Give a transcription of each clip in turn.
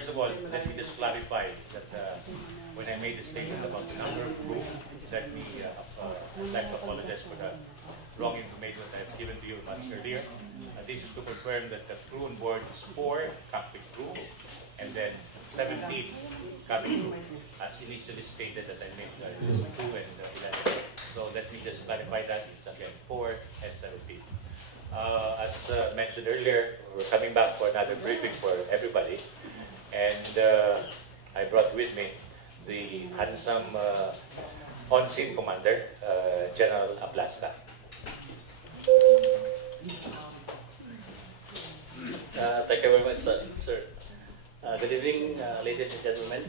first of all, let me just clarify that when I made the statement about the number of crew, let me I'd like to apologize for the wrong information that I've given to you months earlier. This is to confirm that the crew on board is 4 cockpit crew and then 17 cabin crew, as initially stated that I made 2 and 11. So let me just clarify that. It's again 4 and 17. As mentioned earlier, we're coming back for another briefing for everybody, and I brought with me the handsome on-scene commander, General Ablasca. Thank you very much, sir. Good evening, ladies and gentlemen.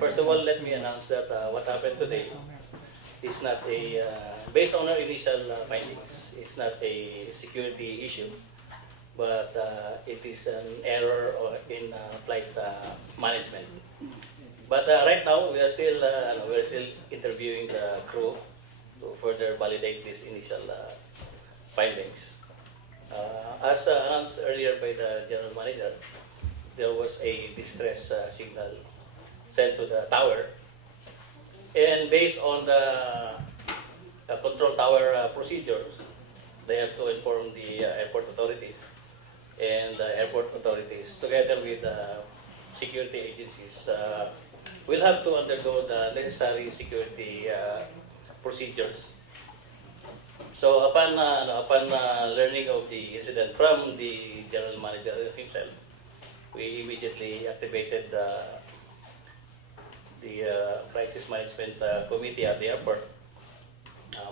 First of all, let me announce that what happened today is not a, based on our initial findings, it's not a security issue, but it is an error in flight management. But right now, we're still interviewing the crew to further validate these initial findings. As announced earlier by the General Manager, there was a distress signal sent to the tower, and based on the control tower procedures, they have to inform the airport authorities, and the airport authorities, together with security agencies, will have to undergo the necessary security procedures. So upon learning of the incident from the General Manager himself, we immediately activated the Crisis Management Committee at the airport.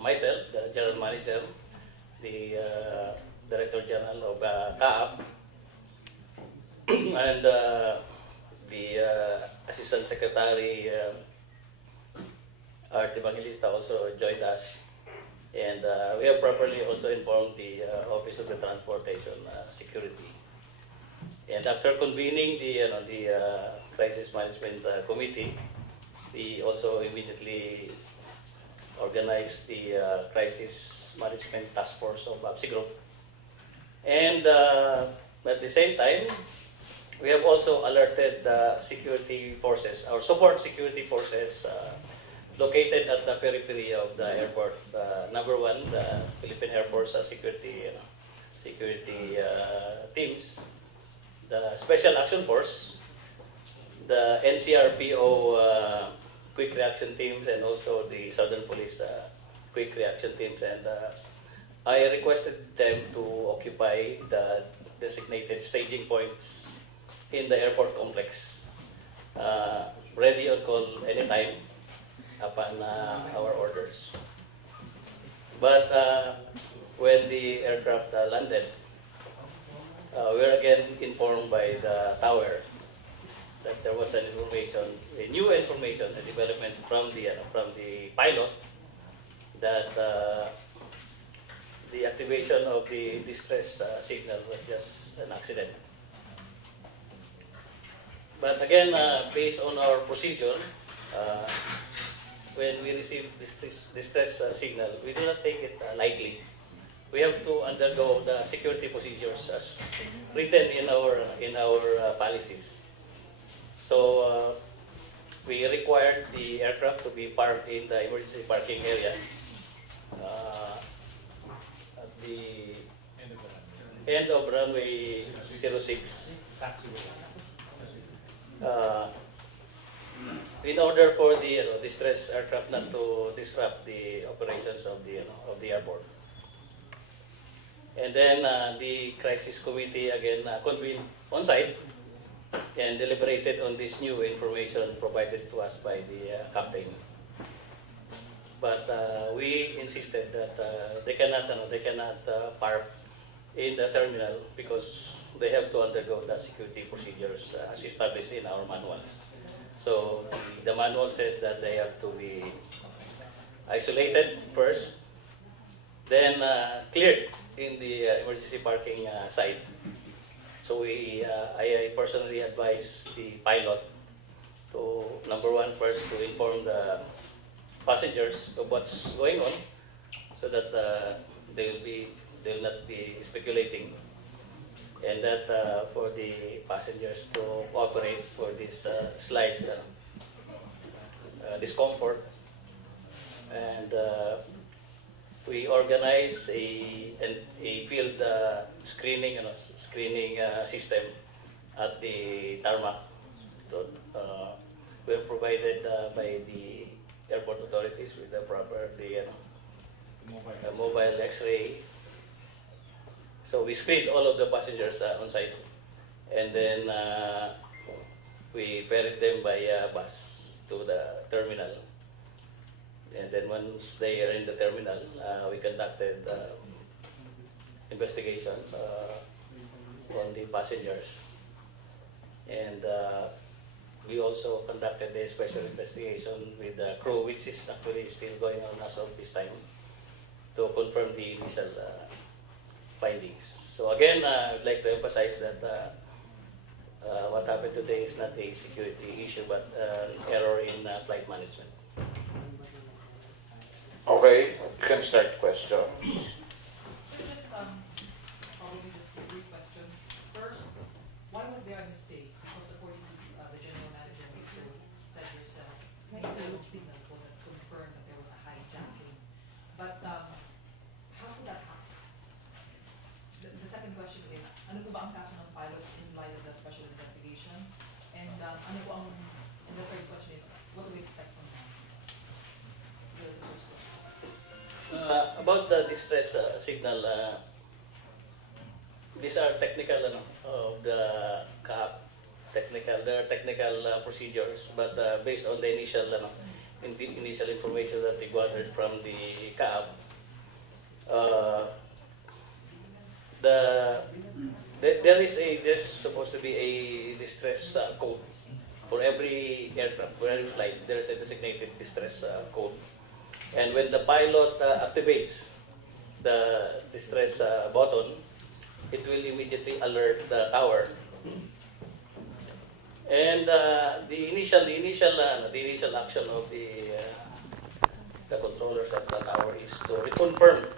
Myself, the General Manager, the Director General of CAAP, and the Assistant Secretary Art Evangelista also joined us. And we have properly also informed the Office of the Transportation Security. And after convening the Crisis Management Committee, we also immediately organized the Crisis Management Task Force of APSI Group. And at the same time, we have also alerted the security forces, our support security forces, located at the periphery of the airport. Number one, the Philippine Air Force security teams, the Special Action Force, the NCRPO Quick Reaction Teams, and also the Southern Police Quick Reaction Teams. And I requested them to occupy the designated staging points in the airport complex, ready on call anytime upon our orders. But when the aircraft landed, we were again informed by the tower that there was a new information, a development from the pilot, that the activation of the distress signal was just an accident. But again, based on our procedure, when we receive distress signal, we do not take it lightly. We have to undergo the security procedures as written in our policies. So we required the aircraft to be parked in the emergency parking area at the end of runway 06. In order for the distress aircraft not to disrupt the operations of the airport. And then the crisis committee again convened on site and deliberated on this new information provided to us by the captain. But we insisted that they cannot park in the terminal because they have to undergo the security procedures as established in our manuals. So the manual says that they have to be isolated first, then cleared in the emergency parking site. So I personally advise the pilot to, number one, first to inform the passengers of what's going on, so that they will not be speculating. and that for the passengers to operate for this slight discomfort. And we organize a field screening system at the tarmac. So, we're provided by the airport authorities with the proper mobile X-ray. So we screen all of the passengers on site, and then we ferry them by bus to the terminal. And then once they are in the terminal, we conducted investigations on the passengers. And we also conducted a special investigation with the crew, which is actually still going on as of this time, to confirm the initial findings. So again, I would like to emphasize that what happened today is not a security issue, but an error in flight management. Okay, you can start question. So just probably just brief questions. First, why was there a mistake? Because according to the general manager, you said yourself, may have signal that confirmed that there was a hijacking. But how could that happen? The second question is, ano po ba ang kaso ng pilot in light of the special investigation? And ano po and the third question is, what do we expect from him? The first question. About the distress signal, these are technical of the CAAP, there are technical procedures, but based on the initial initial information that we gathered from the CAAP, there's supposed to be a distress code for every aircraft, for every flight. There is a designated distress code. And when the pilot activates the distress button, it will immediately alert the tower. And the initial action of the controllers at the tower is to reconfirm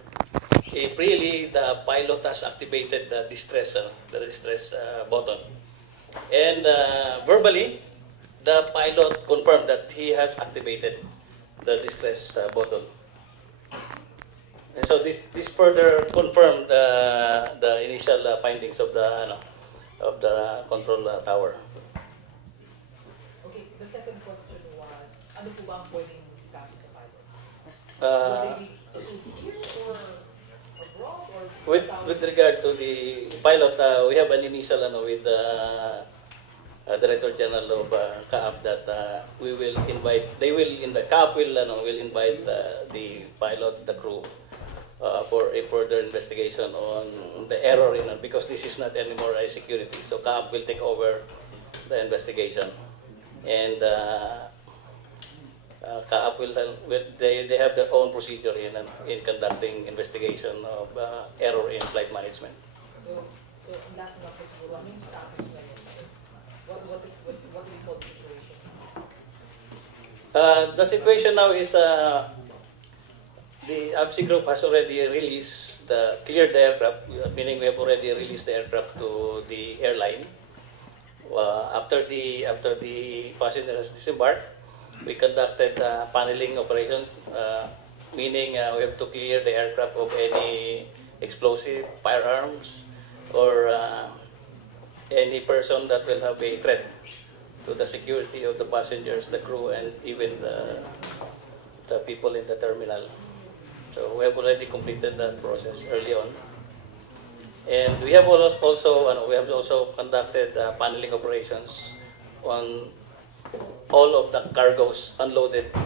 if really the pilot has activated the distress button. And verbally, the pilot confirmed that he has activated the distress button. And so this further confirmed the initial findings of the control tower. Okay, the second question was, ano po ba ang pwedeng kaso sa pilots? Uh, Would they be sued here or abroad or with regard to the pilot, we have an initial with the Director General of CAAP that we will invite. CAAP will invite the pilots, the crew, for a further investigation on the error because this is not anymore a security. So CAAP will take over the investigation, and CAAP they have their own procedure in conducting investigation of error in flight management. So last na po siguro, ano yung status ngayon? What do we call the situation? The situation now is the ABSI Group has already cleared the aircraft, meaning we have already released the aircraft to the airline. After the passenger has disembarked, we conducted paneling operations, meaning we have to clear the aircraft of any explosive, firearms, or any person that will have a threat to the security of the passengers, the crew, and even the people in the terminal. So we have already completed that process early on, and we have also conducted paneling operations on all of the cargoes unloaded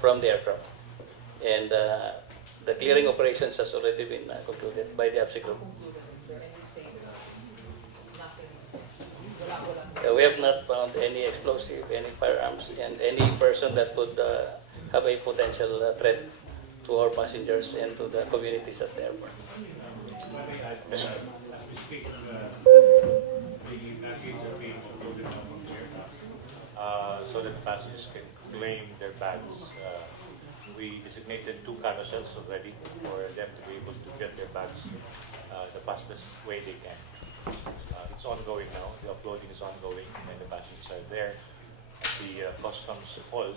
from the aircraft, and the clearing operations has already been concluded by the ABSI Group. We have not found any explosive, any firearms, and any person that could have a potential threat to our passengers and to the communities at the airport. As we speak, the baggage are being loaded out from the aircraft so that passengers can claim their bags. We designated 2 carousels already for them to be able to get their bags the fastest way they can. It's ongoing now. The uploading is ongoing, and the passengers are there at the customs hall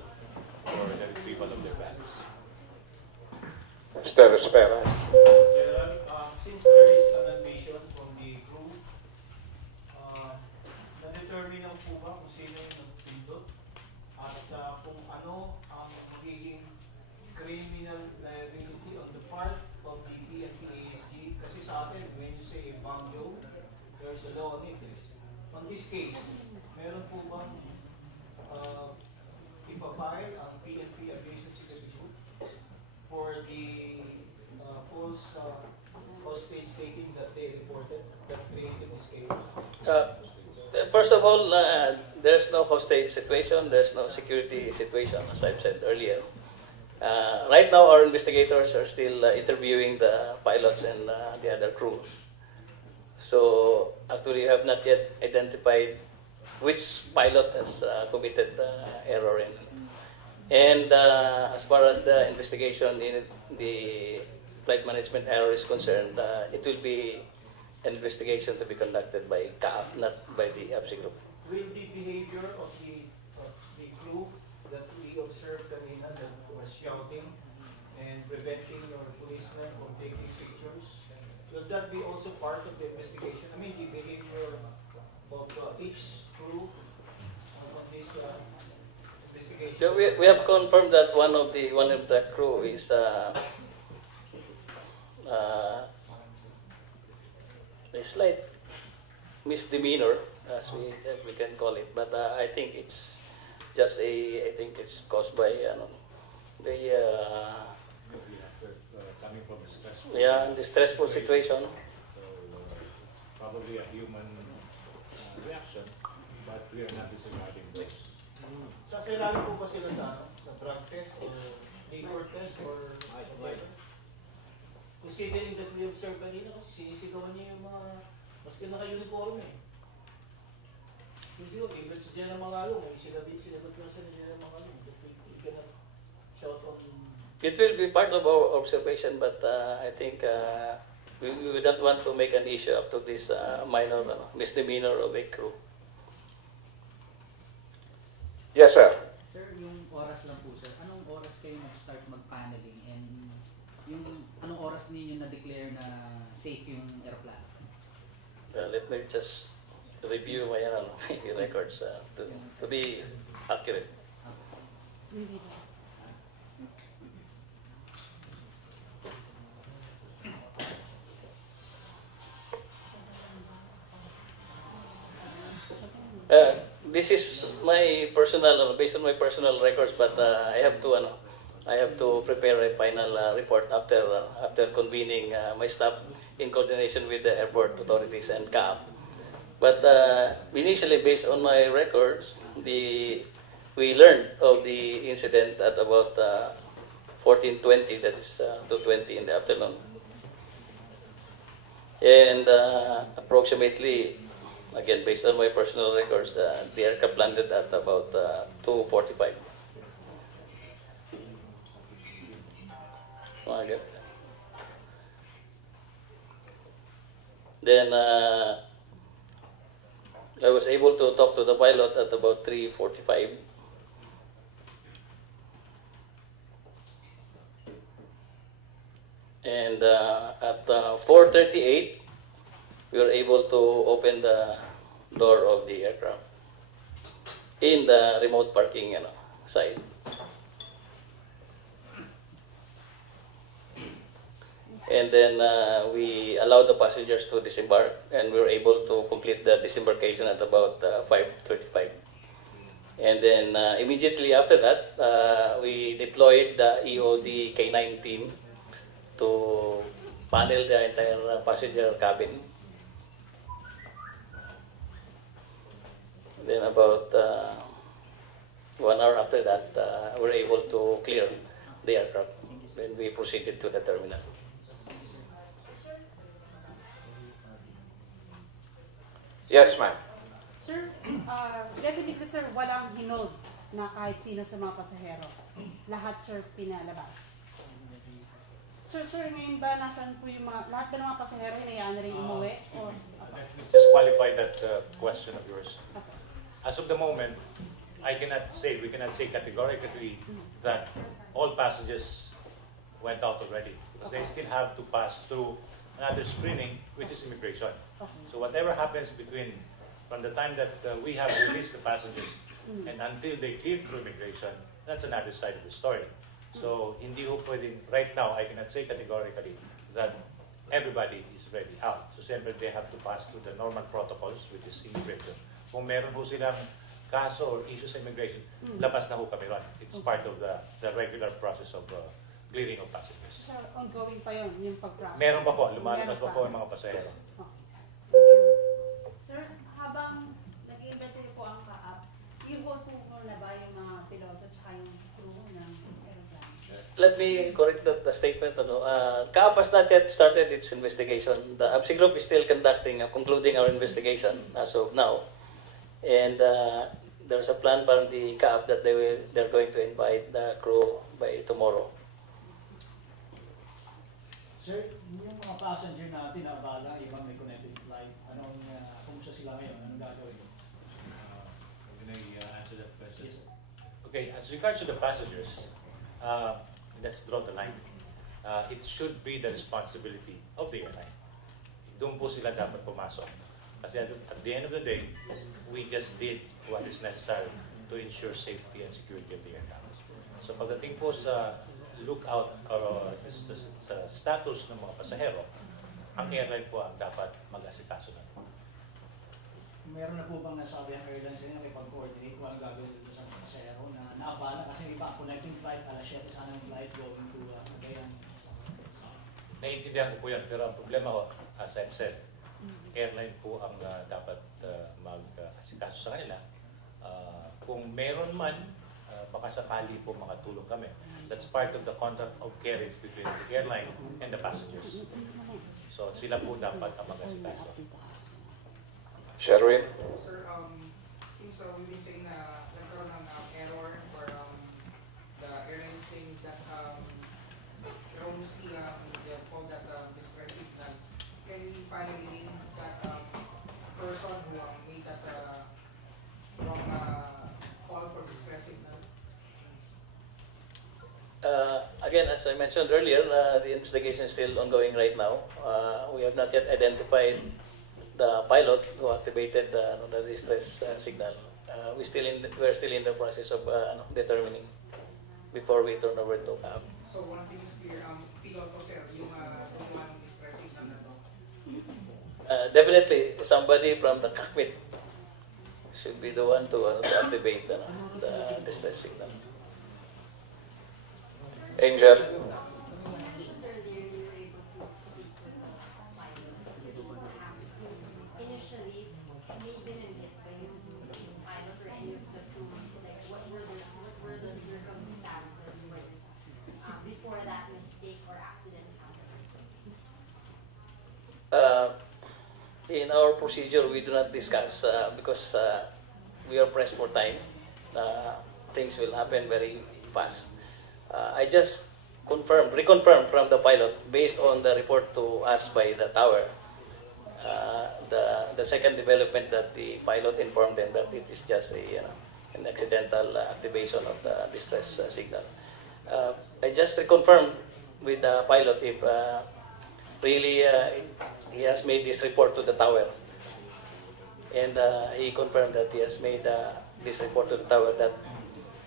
for the retrieval of their bags. Mr. Espera. Gerald, since there is an admission from the crew, na-determine na po ba kung sino yung nagpindot at kung ano ang magiging criminal liability on the part of the PNP ASG? Kasi sa atin, when you say Bangjo, there's a law on it. On this case, meron po bang ipapile ang PNP Aviation Security Group for the false hostage taking that they reported that created this chaos? First of all, there's no hostage situation, there's no security situation, as I've said earlier. Right now, our investigators are still interviewing the pilots and the other crew. So, actually, we have not yet identified which pilot has committed error in. And as far as the investigation in the flight management error is concerned, it will be an investigation to be conducted by CAAP, not by the APSI group. Will the behavior of the crew that we observed kanina that was shouting and preventing your policemen from taking pictures, will that be also part of the investigation? I mean, the behavior of each crew on this investigation? So we have confirmed that one of the crew is a slight misdemeanor, as we can call it, but I think it's just it's caused by Maybe after coming from a stressful, the stressful situation. so probably a human reaction, but we are not disregarding those. Sasailalim po ba sila sa drug test or liquor test or whatever? Considering that we observed kanina kasi sinisigawan niya yung mga maski naka-uniform eh. Sinisigaw, even sa General Mangalong, sinagot lang sa General Mangalong. You cannot shout on... It will be part of our observation, but I think we would not want to make an issue up to this minor misdemeanor of a crew. Yes, sir. Sir, yung oras lang po, sir. Anong oras kayo nag-start mag-paneling and yung anong oras ninyo na-declare na safe yung aeroplano? Let me just review my records to be accurate. This is my personal, based on my personal records, but I have to prepare a final report after convening my staff in coordination with the airport authorities and CAAP. But initially, based on my records, we learned of the incident at about 14:20, that is 2:20 in the afternoon, and approximately. Again, based on my personal records, the aircraft landed at about 2:45. Okay. Then I was able to talk to the pilot at about 3:45. And at 4:38, we were able to open the door of the aircraft in the remote parking side. And then we allowed the passengers to disembark, and we were able to complete the disembarkation at about 5:35. And then immediately after that, we deployed the EOD K9 team to panel the entire passenger cabin. Then about 1 hour after that, we were able to clear the aircraft. Then we proceeded to the terminal. Yes, ma'am. Sir, definitely sir, walang hinold na kahit sino sa mga pasahero. Lahat sir pinalabas. Sir, ngayon ba nasaan po yung mga, lahat ba ng mga pasahero hinayaan na rin umuwi? Or, Just qualify that question of yours. As of the moment, we cannot say categorically that all passengers went out already because they still have to pass through another screening, which is immigration. So whatever happens from the time that we have released the passengers and until they clear through immigration, that's another side of the story. So hindi ho pwedeng, right now, I cannot say categorically that everybody is ready out. So siyempre they have to pass through the normal protocols, which is immigration. Kung meron ho silang kaso or issue sa immigration, labas na ho kami ron. It's part of the regular process of clearing of passengers. so ongoing pa yun, yung pag-process? Meron pa po, lumalabas pa po ang mga pasahero. Sir, habang nag-investigate po ang kaap, i-hold po na ba yung mga piloto at yung crew ng aeroplane? Let me correct the statement. CAAP has not yet started its investigation. The ABSI Group is still concluding our investigation as of now. And there's a plan from the CAAP that they're going to invite the crew by tomorrow. Sir, yung mga passenger natin na abala, ibang may connected flight, kumusta sila ngayon? Anong gagawin? Can I answer that question? Okay, as regards to the passengers, let's draw the line. It should be the responsibility of the airline. Doon po sila dapat pumasok. Kasi at the end of the day, we just did what is necessary to ensure safety and security of the aircraft. So pagdating po sa lookout or sa status ng mga pasahero, ang airline po ang dapat mag-asikaso na. Meron na po bang nasabi ang airline sa inyo pag-coordinate kung anong gagawin dito sa mga pasahero na naabala kasi iba connecting flight, alas 7 sana yung flight going to Cagayan. Naiintindihan ko po yan, pero ang problema ko, as I said, airline po ang dapat mag-asikaso sa kanila. Kung meron man, baka sakali po makatulong kami. That's part of the contract of carriage between the airline and the passengers. So sila po dapat ang mag-asikaso. Sherwin? Sir, since we've been saying na nagkaroon ng error or the airline is saying that erroneously they called that distress signal, can we finally name that person who made that wrong call for distress signal? Again, as I mentioned earlier, the investigation is still ongoing right now. We have not yet identified the pilot who activated the distress signal. We're still in the process of determining before we turn over to CAAP. So one thing is clear, piloto sir, yung gumawa ng distress signal na to. Definitely, somebody from the cockpit should be the one to activate the distress signal. Angel? You mentioned earlier you were able to speak with the pilot. I just want to ask you, initially, may binanggit ba yung pilot or any of the crew? Like, what were the circumstances when, before that mistake or accident happened? In our procedure, we do not discuss because we are pressed for time. Things will happen very fast. I just reconfirmed from the pilot based on the report to us by the tower. The second development that the pilot informed them that it is just an accidental activation of the distress signal. I just reconfirmed with the pilot if really he has made this report to the tower, and he confirmed that he has made this report to the tower that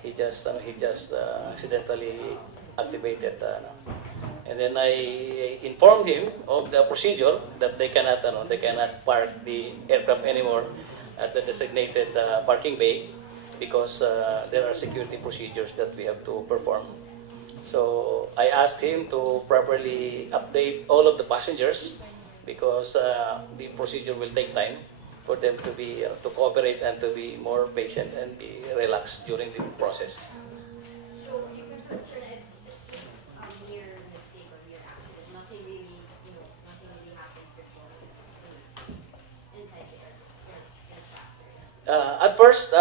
he just accidentally activated, and then I informed him of the procedure that they cannot park the aircraft anymore at the designated parking bay because there are security procedures that we have to perform. So I asked him to properly update all of the passengers because the procedure will take time for them to be to cooperate and to be more patient and be relaxed during the process. So you confirm, sir, that it's just a mere mistake or mere accident. Nothing really happened before inside the aircraft. At first,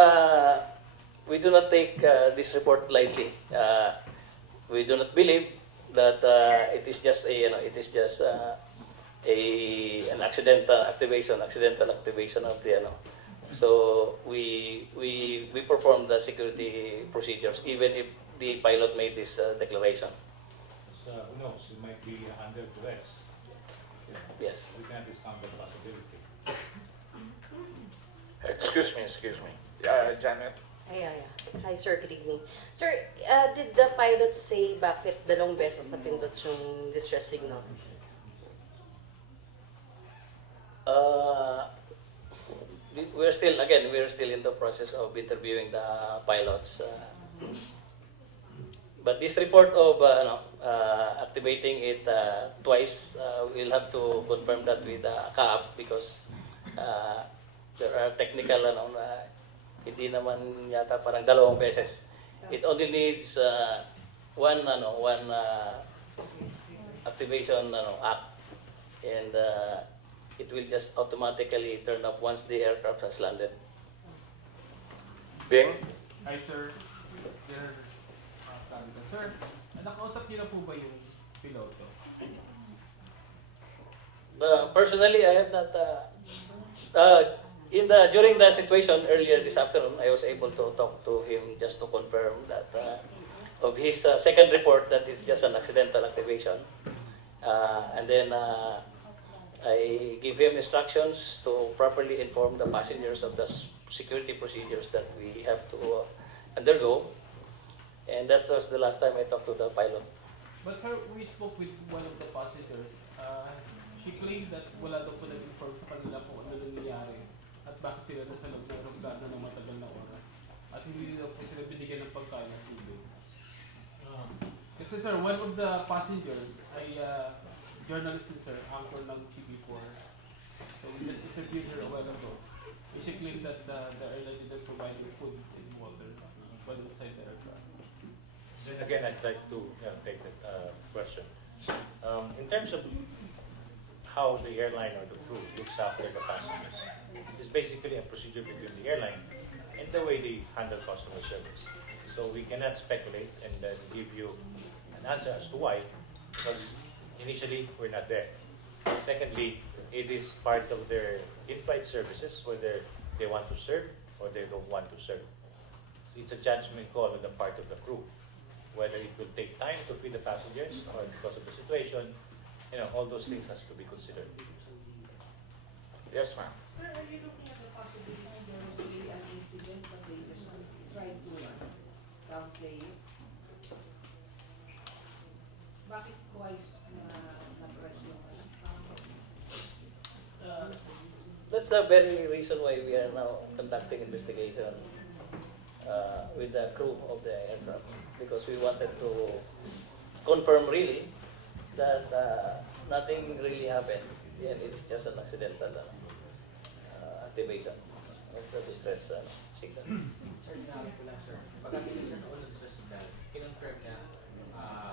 we do not take this report lightly. We do not believe that it is just an accidental activation of the So we performed the security procedures even if the pilot made this declaration. So, who knows? It might be under duress. Yes. We cannot discount the possibility. Excuse me. Janet? Hi, sir. Good evening. Sir, did the pilot say bakit dalawang beses na pindot yung distress signal? We're still in the process of interviewing the pilots. But this report of activating it twice, we'll have to confirm that with CAAP because there are technical hindi naman yata parang dalawang beses. It only needs one activation act, and it will just automatically turn off once the aircraft has landed. Bing? Hi, sir. Sir, nakausap niyo na po ba yung piloto? Personally, I have not. During the situation earlier this afternoon, I was able to talk to him just to confirm that of his second report that it's just an accidental activation, and then I give him instructions to properly inform the passengers of the security procedures that we have to undergo. And that was the last time I talked to the pilot. But sir, we spoke with one of the passengers. She claimed that wala daw po nag-inform sa kanila kung ano nangyayari at bakit sila nasa loob ng aeroplano ng matagal na oras. At hindi daw po sila binigyan ng pagkain at tubig. Kasi sir, one of the passengers ay journalist din sir, anchor ng TV4. So we just interviewed her a while ago. She claimed that the airline didn't provide food and water while inside the aircraft. Then again, I'd like to take that question. In terms of how the airline or the crew looks after the passengers, it's basically a procedure between the airline and the way they handle customer service. So we cannot speculate and then give you an answer as to why, because initially we're not there. Secondly, it is part of their in-flight services, whether they want to serve or they don't want to serve. It's a judgment call on the part of the crew, whether it will take time to feed the passengers or because of the situation. All those things has to be considered. Yes, ma'am. Sir, are you looking at the possibility there was really an incident but they just tried to downplay it? Bakit twice na-press yung That's the very reason why we are now conducting investigation with the crew of the aircraft, because we wanted to confirm really that nothing really happened and it's just an accidental activation of the distress signal. Sir, dinabi ko lang sir. Pagdating sa noon ng distress signal, kinonfirm niya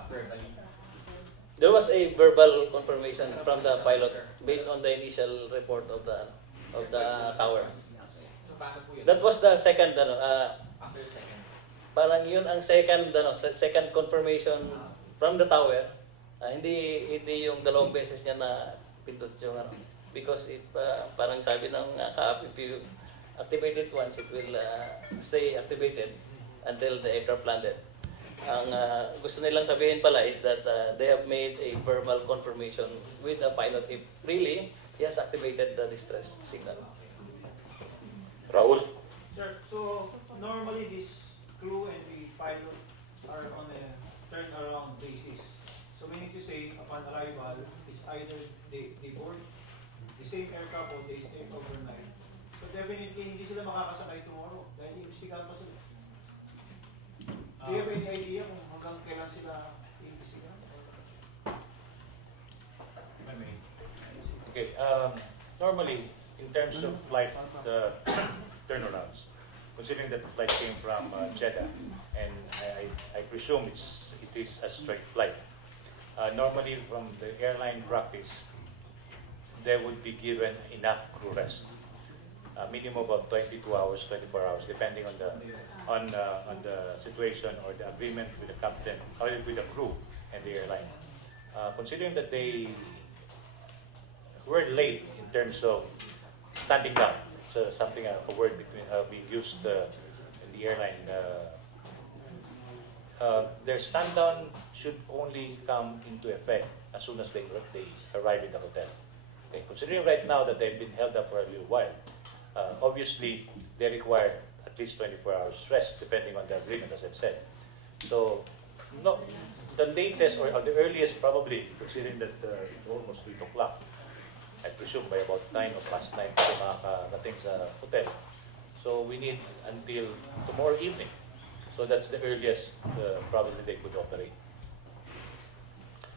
verbally. There was a verbal confirmation from the pilot based on the initial report of the tower. So paano po yun? That was the second After the second. Parang yun ang second confirmation from the tower. Hindi yung dalawang beses niya na pindot yung because it parang sabi ng CAAP, if you activate it once, it will stay activated until the aircraft landed. Ang gusto nilang sabihin pala is that they have made a verbal confirmation with the pilot if really he has activated the distress signal. Raul? Sir, so normally this crew and the pilot are on a turnaround basis. So meaning to say, upon arrival, is either they board the same aircraft or they stay overnight. So definitely, hindi sila makakasakay tomorrow dahil iimbestigahan pa sila. Do you have any idea kung hanggang kailan sila iimbestigahan? Okay. Normally, in terms of flight turnarounds, considering that the flight came from Jeddah, and I presume it is a straight flight. Normally, from the airline practice, they would be given enough crew rest, minimum of 22 hours, 24 hours, depending on the situation or the agreement with the captain or with the crew and the airline. Considering that they were late in terms of standing down, it's something a word between being used in the airline. Their stand down should only come into effect as soon as they arrive in the hotel. Okay, considering right now that they've been held up for a little while, obviously they require at least 24 hours rest, depending on the agreement, as I've said. So, no, the latest or the earliest, probably, considering that it's almost 3 o'clock, I presume by about 9 or past 9 pa makakarating sa hotel. So we need until tomorrow evening. So that's the earliest probably they could operate.